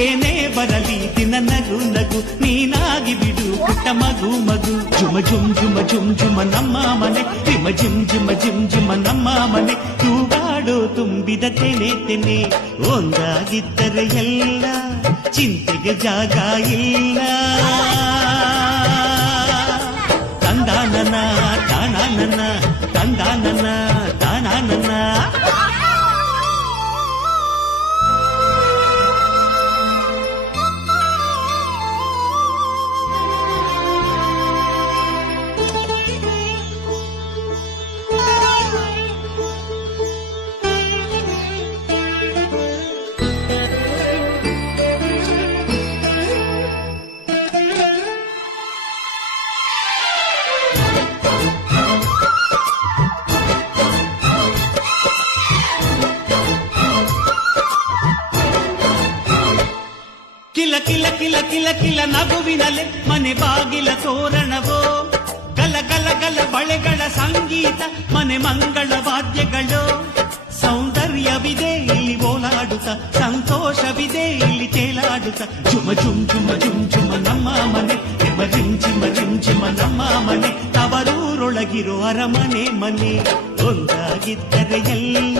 ಏನೇ ಬರಲಿ ದಿನ ನಗು ನಗು ನೀನಾಗಿ ಬಿಡು ಪುಟ್ಟ ಮಗು ಮಗು ಜುಮ ಜುಮ್ ಜುಮ ಜುಮ್ ಜುಮ ನಮ್ಮ ಮನೆ ರಿಮ ಜಿಮ್ ಜಿಮ ಜಿಮ್ ಜಿಮ ನಮ್ಮ ಮನೆ ತೂಗಾಡೋ ತುಂಬಿದ ತೆನೆ ತೆನೆ ಒಂದಾಗಿದ್ದರೆ ಎಲ್ಲ ಚಿಂತೆಗೆ ಜಾಗ ಇಲ್ಲ ತಂದಾನನ ತಾನಾನನ ತಂದಾನನ ತಾನಾನನ ಕಿಲ ಕಿಲ ಕಿಲ ಕಿಲ ಕಿಲ ನಗುವಿನಲೆ ಮನೆ ಬಾಗಿಲ ತೋರಣವೋ ಗಲ ಗಲ ಗಲ ಬಳೆಗಳ ಸಂಗೀತ ಮನೆ ಮಂಗಳ ವಾದ್ಯಗಳು ಸೌಂದರ್ಯವಿದೆ ಇಲ್ಲಿ ಓಲಾಡುತ್ತ ಸಂತೋಷವಿದೆ ಇಲ್ಲಿ ತೇಲಾಡುತ್ತ ಜುಮ ಜುಮ್ ಜುಮ ಜುಮ್ ಜುಮ ನಮ್ಮ ಮನೆ ಎಮ್ಮ ಜಿಮ್ ಜಿಮ ಜಿಮ್ ಜಿಮ ನಮ್ಮ ಮನೆ ತವರೂರೊಳಗಿರೋ ಅರಮನೆ ಮನೆ ಒಂದಾಗಿದ್ದರೆ ಎಲ್ಲ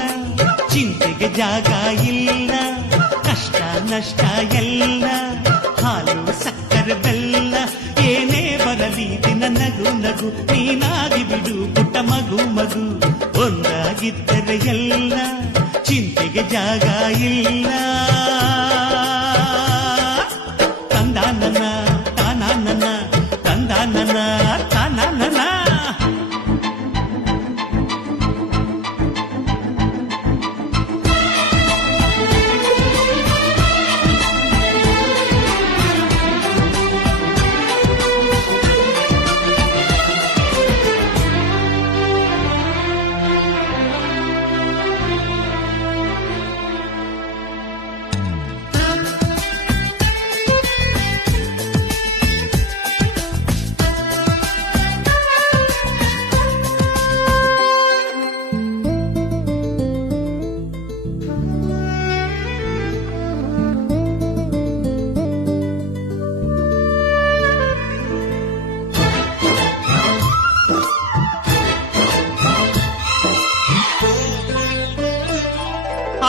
ಚಿಂತೆಗೆ ಜಾಗ ಇಲ್ಲ ಕಷ್ಟ ನಷ್ಟ ಎಲ್ಲ ಹಾಲು ಸಕ್ಕರೆ ಬೆಲ್ಲ ಏನೇ ಬರಲಿ ದಿನ ನಗು ನಗು ನೀನಾಗಿ ಬಿಡು ಪುಟ್ಟ ಮಗು ಮಗು ಒಂದಾಗಿದ್ದರೆ ಎಲ್ಲ ಚಿಂತೆಗೆ ಜಾಗ ಇಲ್ಲ ತಂದಾನನ ತಾನಾನನ ತಂದಾನನ ತಾನಾನನ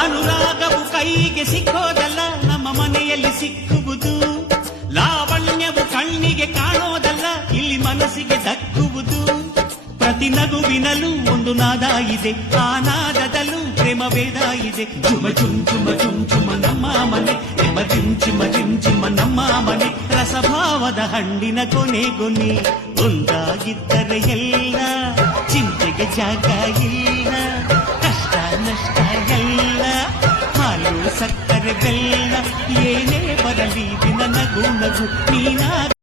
ಅನುರಾಗವು ಕೈಗೆ ಸಿಕ್ಕೋದಲ್ಲ ನಮ್ಮ ಮನೆಯಲ್ಲಿ ಸಿಕ್ಕುವುದು ಲಾವಣ್ಯವು ಕಣ್ಣಿಗೆ ಕಾಣೋದಲ್ಲ ಇಲ್ಲಿ ಮನಸ್ಸಿಗೆ ದಕ್ಕುವುದು ಪ್ರತಿ ನಗುವಿನಲ್ಲೂ ಒಂದು ನಾದ ಇದೆ ಆ ನಾದದಲ್ಲೂ ಪ್ರೇಮ ವೇದ ಇದೆ ಜುಮ ಜುಮ್ ಜುಮ ಜುಮ್ ಜುಮ ನಮ್ಮ ಮನೆ ಎಮ್ಮ ಜಿಮ್ ಜಿಮ ಜಿಮ್ ಜಿಮ ನಮ್ಮ ಮನೆ ರಸಭಾವದ ಹಣ್ಣಿನ ಕೊನೆ ಕೊನೆ ಒಂದಾಗಿದ್ದರೆ ಎಲ್ಲ ಚಿಂತೆಗೆ ಜಾಗ ಇಲ್ಲ ಕಷ್ಟ ನಷ್ಟ ಎಲ್ಲ ಹಾಲು ಸಕ್ಕರೆ ಬೆಲ್ಲ ಏನೇ ಬರಲಿ ದಿನ ನಗು ನಗು ನೀನಾ